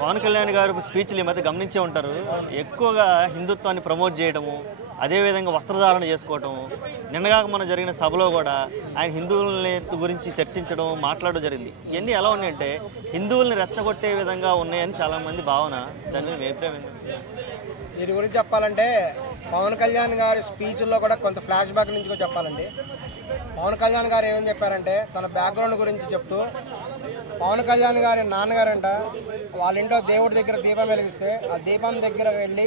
పవన్ కళ్యాణ్ గారు స్పీచ్లు ఈ మధ్య గమనించే ఉంటారు. ఎక్కువగా హిందుత్వాన్ని ప్రమోట్ చేయడము, అదేవిధంగా వస్త్రధారణ చేసుకోవటము. నిన్నగాక మన జరిగిన సభలో కూడా ఆయన హిందువులని గురించి చర్చించడం, మాట్లాడడం జరిగింది. ఇవన్నీ ఎలా ఉన్నాయంటే హిందువుల్ని రెచ్చగొట్టే విధంగా ఉన్నాయని చాలామంది భావన. దాని మీద మీ అభిప్రాయం ఏంటి? దీని గురించి చెప్పాలంటే పవన్ కళ్యాణ్ గారి స్పీచ్ల్లో కూడా కొంత ఫ్లాష్ బ్యాక్ నుంచి కూడా చెప్పాలండి. పవన్ కళ్యాణ్ గారు ఏమని చెప్పారంటే తన బ్యాక్గ్రౌండ్ గురించి చెప్తూ, పవన్ కళ్యాణ్ గారి నాన్నగారంట వాళ్ళ ఇంట్లో దేవుడి దగ్గర దీపం వెలిగిస్తే ఆ దీపం దగ్గర వెళ్ళి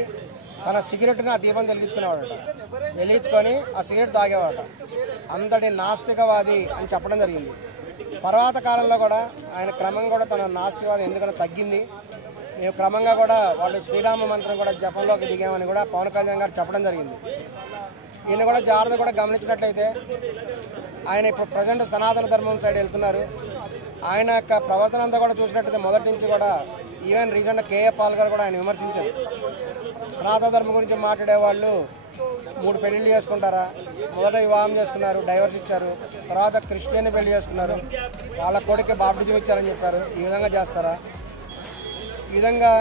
తన సిగరెట్ని ఆ దీపం వెలిగించుకునేవాడట. వెలిగించుకొని ఆ సిగరెట్ తాగేవాడట. అంతటి నాస్తికవాది అని చెప్పడం జరిగింది. తర్వాత కాలంలో కూడా ఆయన క్రమంగా కూడా తన నాస్తికవాదం ఎందుకని తగ్గింది, మేము క్రమంగా కూడా వాళ్ళు శ్రీరామ మంత్రం కూడా జపంలోకి దిగామని కూడా పవన్ కళ్యాణ్ గారు చెప్పడం జరిగింది. ఈయన కూడా జాగ్రత్త కూడా గమనించినట్లయితే ఆయన ఇప్పుడు ప్రజెంట్ సనాతన ధర్మం సైడ్ వెళ్తున్నారు. ఆయన యొక్క ప్రవర్తన అంతా కూడా చూసినట్టయితే మొదటి నుంచి కూడా ఈవెన్ రీసెంట్గా కేఏ పాల్ గారు కూడా ఆయన విమర్శించారు. సనాతన ధర్మం గురించి మాట్లాడే వాళ్ళు 3 పెళ్ళిళ్ళు చేసుకుంటారా, మొదట వివాహం చేసుకున్నారు, డైవర్స్ ఇచ్చారు, తర్వాత క్రిస్టియన్ పెళ్లి చేసుకున్నారు, వాళ్ళ కొడుకు బాప్టిజం ఇచ్చారని చెప్పారు. ఈ విధంగా చేస్తారా? ఈ విధంగా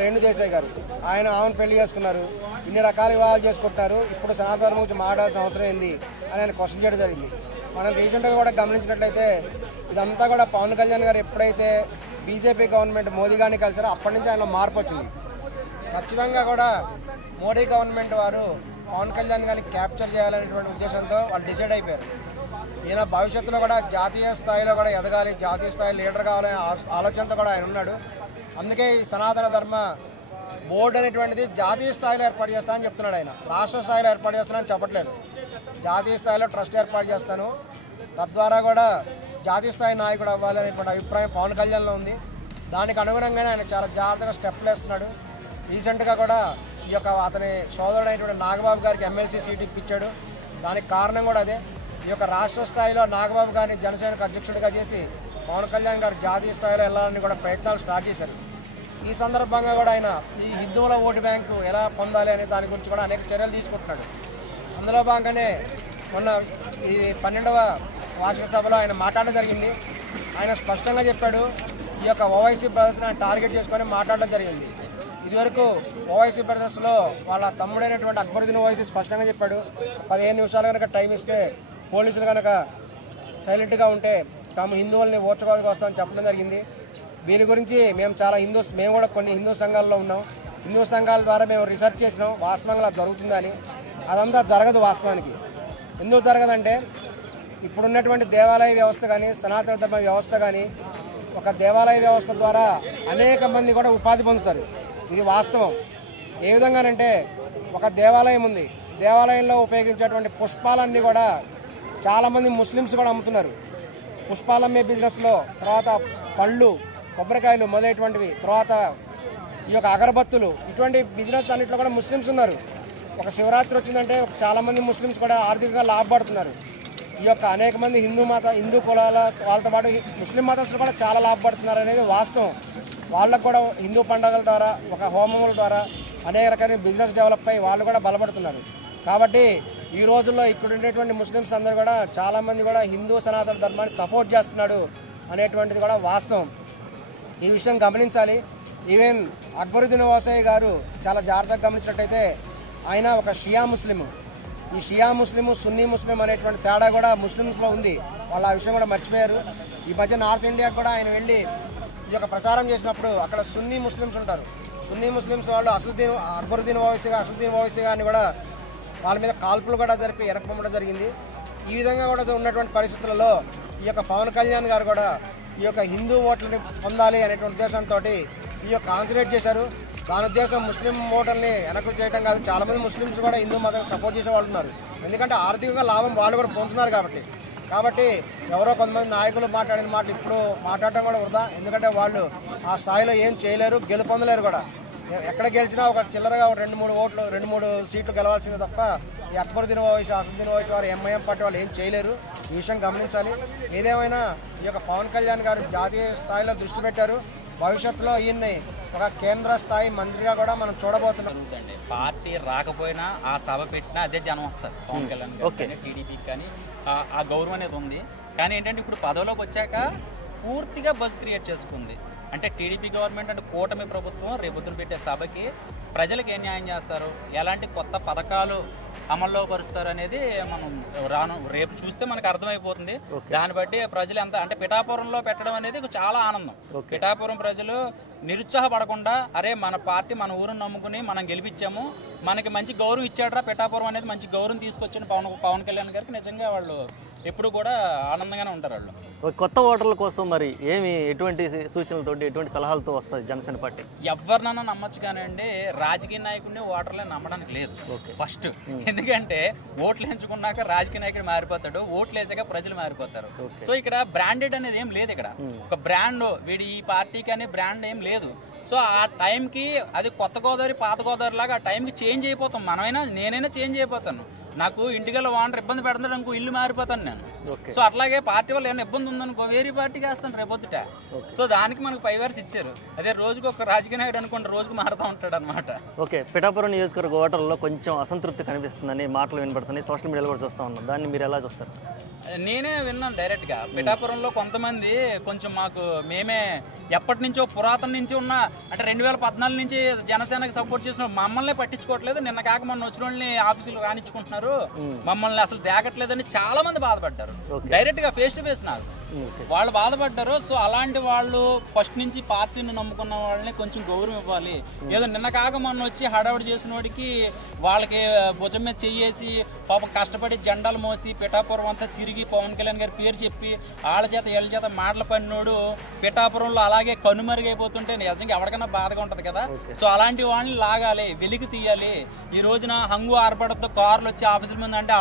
రేణు దేశాయ్ గారు ఆమెను పెళ్లి చేసుకున్నారు, ఇన్ని రకాల వివాహాలు చేసుకుంటున్నారు, ఇప్పుడు సనాతన ధర్మం గురించి మాట్లాడాల్సిన అవసరం ఏంది అని ఆయన క్వశ్చన్ చేయడం జరిగింది. మనం రీసెంట్గా కూడా గమనించినట్లయితే ఇదంతా కూడా పవన్ కళ్యాణ్ గారు ఎప్పుడైతే బీజేపీ గవర్నమెంట్ మోదీ గారిని కలిసారో అప్పటి నుంచి ఆయన మార్పు వచ్చింది. ఖచ్చితంగా కూడా మోడీ గవర్నమెంట్ వారు పవన్ కళ్యాణ్ గారిని క్యాప్చర్ చేయాలనేటువంటి ఉద్దేశంతో వాళ్ళు డిసైడ్ అయిపోయారు. ఈయన భవిష్యత్తులో కూడా జాతీయ స్థాయిలో కూడా ఎదగాలి, జాతీయ స్థాయి లీడర్ కావాలనే ఆలోచనతో కూడా ఆయన ఉన్నాడు. అందుకే ఈ సనాతన ధర్మ బోర్డు అనేటువంటిది జాతీయ స్థాయిలో ఏర్పాటు చేస్తానని చెప్తున్నాడు. ఆయన రాష్ట్ర స్థాయిలో ఏర్పాటు చేస్తానని చెప్పట్లేదు. జాతీయ స్థాయిలో ట్రస్ట్ ఏర్పాటు చేస్తాను, తద్వారా కూడా జాతీయ స్థాయి నాయకుడు అవ్వాలనేటువంటి అభిప్రాయం పవన్ కళ్యాణ్లో ఉంది. దానికి అనుగుణంగానే ఆయన చాలా జాగ్రత్తగా స్టెప్లు వేస్తున్నాడు. రీసెంట్గా కూడా ఈ యొక్క అతని సోదరుడైనటువంటి నాగబాబు గారికి ఎమ్మెల్సీ సీట్ ఇప్పించాడు. దానికి కారణం కూడా అదే. ఈ యొక్క రాష్ట్ర స్థాయిలో నాగబాబు గారిని జనసేనకు అధ్యక్షుడిగా చేసి పవన్ కళ్యాణ్ గారు జాతీయ స్థాయిలో వెళ్ళాలని కూడా ప్రయత్నాలు స్టార్ట్ చేశారు. ఈ సందర్భంగా కూడా ఆయన ఈ హిందువుల ఓటు బ్యాంకు ఎలా పొందాలి అనే దాని గురించి కూడా అనేక చర్యలు తీసుకుంటున్నాడు. అందులో భాగంగానే మొన్న ఈ 12వ వార్షిక సభలో ఆయన మాట్లాడడం జరిగింది. ఆయన స్పష్టంగా చెప్పాడు, ఈ యొక్క ఓవైసీ బ్రదర్స్ని ఆయన టార్గెట్ చేసుకొని మాట్లాడడం జరిగింది. ఇదివరకు ఓవైసీ బ్రదర్స్లో వాళ్ళ తమ్ముడైనటువంటి అక్బరుద్దీన్ ఓవైసీ స్పష్టంగా చెప్పాడు, 15 నిమిషాలు కనుక టైం ఇస్తే పోలీసులు కనుక సైలెంట్గా ఉంటే తాము హిందువుల్ని ఓర్చుకోవాల్సి వస్తామని చెప్పడం జరిగింది. దీని గురించి మేము కూడా కొన్ని హిందూ సంఘాల్లో ఉన్నాం. హిందూ సంఘాల ద్వారా మేము రీసెర్చ్ చేసినాం వాస్తవంగా జరుగుతుందని. అదంతా జరగదు. వాస్తవానికి ఎందుకు జరగదంటే ఇప్పుడున్నటువంటి దేవాలయ వ్యవస్థ కానీ సనాతన ధర్మ వ్యవస్థ కానీ ఒక దేవాలయ వ్యవస్థ ద్వారా అనేక మంది కూడా ఉపాధి పొందుతారు. ఇది వాస్తవం. ఏ విధంగానంటే ఒక దేవాలయం ఉంది, దేవాలయంలో ఉపయోగించేటువంటి పుష్పాలన్నీ కూడా చాలామంది ముస్లిమ్స్ కూడా అమ్ముతున్నారు. పుష్పాలమ్మే బిజినెస్లో, తర్వాత పళ్ళు, కొబ్బరికాయలు మొదలైనటువంటివి, తర్వాత ఈ యొక్క అగరబత్తులు, ఇటువంటి బిజినెస్ అన్నింటిలో కూడా ముస్లిమ్స్ ఉన్నారు. ఒక శివరాత్రి వచ్చిందంటే చాలామంది ముస్లిమ్స్ కూడా ఆర్థికంగా లాభపడుతున్నారు. ఈ యొక్క అనేక మంది హిందూ కులాల వాళ్ళతో పాటు ముస్లిం మతస్థులు కూడా చాలా లాభపడుతున్నారు అనేది వాస్తవం. వాళ్ళకు కూడా హిందూ పండుగల ద్వారా, ఒక హోమముల ద్వారా అనేక రకాల బిజినెస్ డెవలప్ అయ్యి వాళ్ళు కూడా బలపడుతున్నారు. కాబట్టి ఈ రోజుల్లో ఇక్కడ ఉండేటువంటి ముస్లిమ్స్ అందరూ కూడా చాలామంది కూడా హిందూ సనాతన ధర్మాన్ని సపోర్ట్ చేస్తున్నాడు అనేటువంటిది కూడా వాస్తవం. ఈ విషయం గమనించాలి. ఈవెన్ అక్బరుద్దీన్ ఓవైసీ గారు చాలా జాగ్రత్తగా గమనించినట్టయితే ఆయన ఒక షియా ముస్లిం. ఈ షియా ముస్లిం, సున్నీ ముస్లిం అనేటువంటి తేడా కూడా ముస్లిమ్స్లో ఉంది. వాళ్ళు ఆ విషయం కూడా మర్చిపోయారు. ఈ మధ్య నార్త్ ఇండియాకు కూడా ఆయన వెళ్ళి ఈ యొక్క ప్రచారం చేసినప్పుడు అక్కడ సున్నీ ముస్లిమ్స్ ఉంటారు. సున్నీ ముస్లిమ్స్ వాళ్ళు అక్బరుద్దీన్ ఓవైసీ గారిని కూడా వాళ్ళ మీద కాల్పులు కూడా జరిపి ఎరకపమ్మడం జరిగింది. ఈ విధంగా కూడా ఉన్నటువంటి పరిస్థితులలో ఈ యొక్క పవన్ కళ్యాణ్ గారు కూడా ఈ యొక్క హిందూ ఓట్లని పొందాలి అనేటువంటి ఉద్దేశంతో ఈ యొక్క కాన్సన్ట్రేట్ చేశారు. దాని ఉద్దేశం ముస్లిం ఓటర్ని వెనక్కి చేయడం కాదు. చాలామంది ముస్లిమ్స్ కూడా హిందూ మతాన్ని సపోర్ట్ చేసే వాళ్ళు ఉన్నారు. ఎందుకంటే ఆర్థికంగా లాభం వాళ్ళు కూడా పొందుతున్నారు కాబట్టి ఎవరో కొంతమంది నాయకులు మాట్లాడిన మాట ఇప్పుడు మాట్లాడటం కూడా వృధా. ఎందుకంటే వాళ్ళు ఆ స్థాయిలో ఏం చేయలేరు, గెలుపొందలేరు కూడా. ఎక్కడ గెలిచినా ఒక చిల్లరగా 2-3 సీట్లు గెలవాల్సిందే తప్ప ఈ అక్బరుద్దీన్ ఓవైసీ, అసదుద్దీన్ ఓవైసీ వారు ఎంఐఎం పార్టీ వాళ్ళు ఏం చేయలేరు. ఈ విషయం గమనించాలి. ఏదేమైనా ఈ యొక్క పవన్ కళ్యాణ్ గారు జాతీయ స్థాయిలో దృష్టి పెట్టారు. భవిష్యత్తులో ఈయన్ని ఒక కేంద్ర స్థాయి మంత్రిగా కూడా మనం చూడబోతున్నాం. పార్టీ రాకపోయినా ఆ సభ పెట్టినా అదే జనం వస్తారు పవన్ కళ్యాణ్ గారు, టీడీపీకి కానీ ఆ గౌరవం అనేది ఉంది. కానీ ఏంటంటే ఇప్పుడు పదవిలోకి వచ్చాక పూర్తిగా బజ్ క్రియేట్ చేసుకుంది. అంటే టీడీపీ గవర్నమెంట్ అంటే కూటమి ప్రభుత్వం రేపొద్దున పెట్టే సభకి ప్రజలకు ఏం న్యాయం చేస్తారు, ఎలాంటి కొత్త పథకాలు అమల్లో పరుస్తారు అనేది మనం రేపు చూస్తే మనకు అర్థమైపోతుంది. దాన్ని బట్టి ప్రజలు ఎంత అంటే పిఠాపురంలో పెట్టడం అనేది చాలా ఆనందం. పిఠాపురం ప్రజలు నిరుత్సాహపడకుండా అరే మన పార్టీ మన ఊరుని నమ్ముకుని మనం గెలిపించాము, మనకి మంచి గౌరవం ఇచ్చాడ్రా, పిఠాపురం అనేది మంచి గౌరవం తీసుకొచ్చిన పవన్ కళ్యాణ్ గారికి నిజంగా వాళ్ళు ఎప్పుడు కూడా ఆనందంగానే ఉంటారు. వాళ్ళు కొత్త ఓటర్ల కోసం మరి ఎటువంటి సూచనలతోటి ఎటువంటి సలహాలతో వస్తుంది జనసేన పార్టీ? ఎవరినైనా నమ్మచ్చు కానండి, రాజకీయ నాయకుడిని ఓటర్లే నమ్మడానికి లేదు ఫస్ట్. ఎందుకంటే ఓట్లు ఎంచుకున్నాక రాజకీయ నాయకుడు మారిపోతాడు, ఓట్లు వేసాక ప్రజలు మారిపోతారు. సో ఇక్కడ బ్రాండెడ్ అనేది ఏం లేదు. ఇక్కడ ఒక బ్రాండ్ వీడి ఈ పార్టీకి అనే బ్రాండ్ ఏం లేదు. సో ఆ టైంకి అది కొత్త గోదావరి పాత గోదావరి లాగా ఆ టైంకి చేంజ్ అయిపోతాం. నేనైనా చేంజ్ అయిపోతాను. నాకు ఇంటికల్లా ఓనర్ ఇబ్బంది పెడుతున్నాడు అనుకో ఇల్లు మారిపోతాను నేను. సో అట్లాగే పార్టీ వాళ్ళు ఏమైనా ఇబ్బంది ఉందనుకో వేరే పార్టీకి వేస్తాను రేపొద్దుట. సో దానికి మనకు 5 years ఇచ్చారు. అదే రోజుకు ఒక రాజకీయ నాయుడు అనుకుంటే రోజుకు మారుతూ ఉంటాడు అనమాట. ఓకే, పిఠాపురం నియోజకవర్గ ఓటర్లలో కొంచెం అసంతృప్తి కనిపిస్తుందని మాటలు వినబడుతున్నాయి, సోషల్ మీడియాలో కూడా చూస్తూ ఉన్నాం. దాన్ని మీరు ఎలా చూస్తారు? నేనే విన్నాను డైరెక్ట్గా. పిఠాపురంలో కొంతమంది కొంచెం మేమే ఎప్పటి నుంచో పురాతన నుంచి ఉన్న అంటే 2014 నుంచి జనసేనకి సపోర్ట్ చేసిన మమ్మల్ని పట్టించుకోవట్లేదు, నిన్న కాక మొన్న వచ్చిన వాళ్ళని ఆఫీసులు రానిచ్చుకుంటున్నారు, మమ్మల్ని అసలు దేకట్లేదని చాలా మంది బాధపడ్డారు. డైరెక్ట్ గా ఫేస్ టు ఫేస్ నాకు వాళ్ళు బాధపడ్డారు. సో అలాంటి వాళ్ళు ఫస్ట్ నుంచి పార్టీని నమ్ముకున్న వాళ్ళని కొంచెం గౌరవం ఇవ్వాలి. ఏదో నిన్న కాక మొన్న వచ్చి హడావుడి చేసిన వాడికి వాళ్ళకి భుజం మీద చెయ్యేసి పాపం కష్టపడి జెండాలు మోసి పిఠాపురం అంతా తిరిగి పవన్ కళ్యాణ్ గారి పేరు చెప్పి వాళ్ళ చేత వీళ్ళ చేత మాటలు పడినోడు పిఠాపురంలో అలాగే కనుమరుగైపోతుంటే నిజంగా ఎవరికైనా బాధగా ఉంటది కదా. సో అలాంటి వాళ్ళని లాగాలి, వెలికి తీయాలి. ఈ రోజున హంగు ఆర్పడతో కార్లు వచ్చి ఆఫీసుల ముందు అంటే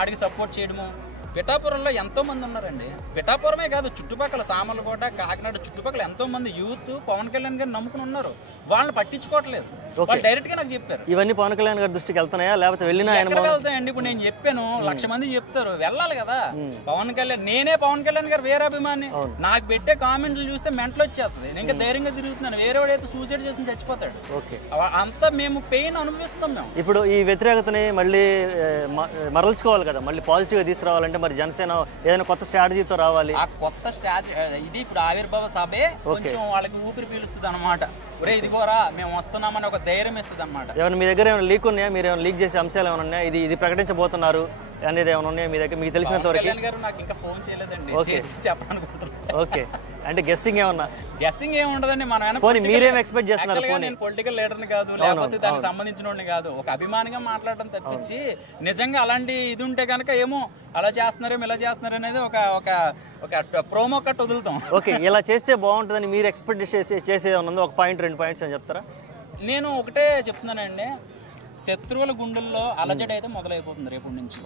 ఆడికి సపోర్ట్ చేయడము. పిఠాపురంలో ఎంతో మంది ఉన్నారండి. పిఠాపురమే కాదు, చుట్టుపక్కల సామర్లకోట, కాకినాడ చుట్టుపక్కల ఎంతో మంది యూత్ పవన్ కళ్యాణ్ గారిని నమ్ముకుని ఉన్నారు. వాళ్ళని పట్టించుకోవట్లేదు. వాళ్ళు డైరెక్ట్ గా నాకు చెప్పారు. ఇవన్నీ పవన్ కళ్యాణ్ గారి దృష్టికి వెళ్తున్నాయా లేకపోతే వెళ్ళినా వెళ్తాయండి? ఇప్పుడు నేను చెప్పాను, 1,00,000 మంది చెప్తారు, వెళ్ళాలి కదా. పవన్ కళ్యాణ్ నేనే పవన్ కళ్యాణ్ గారు వేరే అభిమాని. నాకు పెట్టే కామెంట్లు చూస్తే మెంటల్ వచ్చేస్తుంది. నేను ఇంకా ధైర్యంగా తిరుగుతున్నాను. వేరేవాడైతే సూసైడ్ చేసి చచ్చిపోతాడు. అంతా మేము పెయిన్ అనుభవిస్తాం. మేము ఇప్పుడు ఈ వ్యతిరేకతని మళ్ళీ మరల్చుకోవాలి కదా, మళ్ళీ పాజిటివ్ గా తీసుకురావాలంటే మరి జనసేన ఏదైనా కొత్త స్ట్రాటజీతో రావాలి. ఆ కొత్త స్ట్రాటజీ ఇది ఇప్పుడు ఆవిర్భావ సభే కొంచెం వాళ్ళకి ఊపిరి పీలుస్తుంది అనమాట. ఒరే ఇదిగోరా మేము వస్తున్నామని ఒక ధైర్యం ఇస్తుంది అనమాట. ఏమైనా మీ దగ్గర ఏమైనా లీక్ ఉన్నాయా? మీరు ఏమైనా లీక్ చేసే అంశాలు ఏమైనా ఉన్నాయా? ఇది ప్రకటించబోతున్నారు అనేది ఏమైనా ఉన్నాయా మీ దగ్గర? మీకు తెలిసినంత వరకు కళ్యాణ్ గారు నాకు ఇంకా ఫోన్ చేయలేదండి, చెప్పాలనుకుంటున్నాను. ఓకే, అంటే గెస్సింగ్ ఏమన్నా? గెస్సింగ్ ఏమి ఉండదండి. మీరేం ఎక్స్పెక్ట్ చేస్తున్నారు? నేను పొలిటికల్ లీడర్ని కాదు, లేకపోతే దానికి సంబంధించిన వాడిని కాదు. ఒక అభిమానిగా మాట్లాడడం తప్పించి నిజంగా అలాంటి ఇది ఉంటే కనుక ఏమో అలా చేస్తున్నారేమో ఇలా చేస్తున్నారు అనేది ఒక ప్రోమో కట్ వదులుతాం. ఓకే, ఇలా చేస్తే బాగుంటుందని మీరు ఎక్స్పెక్ట్ చేసేది ఉన్నది ఒక పాయింట్ 2 పాయింట్స్ అని చెప్తారా? నేను ఒకటే చెప్తున్నానండి, శత్రువుల గుండెల్లో అలజడి అయితే మొదలైపోతుంది రేపటి నుంచి.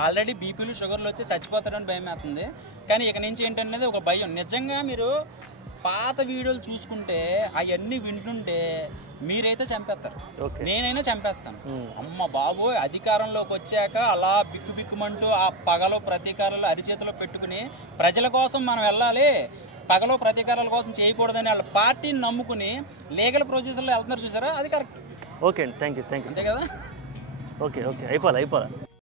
ఆల్రెడీ బీపీలు షుగర్లు వచ్చి చచ్చిపోతాడని భయం అవుతుంది. కానీ ఇక నుంచి ఏంటనేది ఒక భయం. నిజంగా మీరు పాత వీడియోలు చూసుకుంటే అవన్నీ వింటుంటే మీరైతే చంపేస్తారు, నేనైనా చంపేస్తాను. అమ్మ బాబోయ్, అధికారంలోకి వచ్చాక అలా బిక్కుమంటూ ఆ పగలో ప్రతీకారాలు అరిచేతిలో పెట్టుకుని ప్రజల కోసం మనం వెళ్ళాలి, పగలో ప్రతీకారాల కోసం చేయకూడదని వాళ్ళ పార్టీని నమ్ముకుని లీగల్ ప్రొసీజర్లో వెళ్తున్నారు చూసారా, అది కరెక్ట్. ఓకే అండి, థ్యాంక్ యూ. అంతే కదా. ఓకే అయిపోవాలి.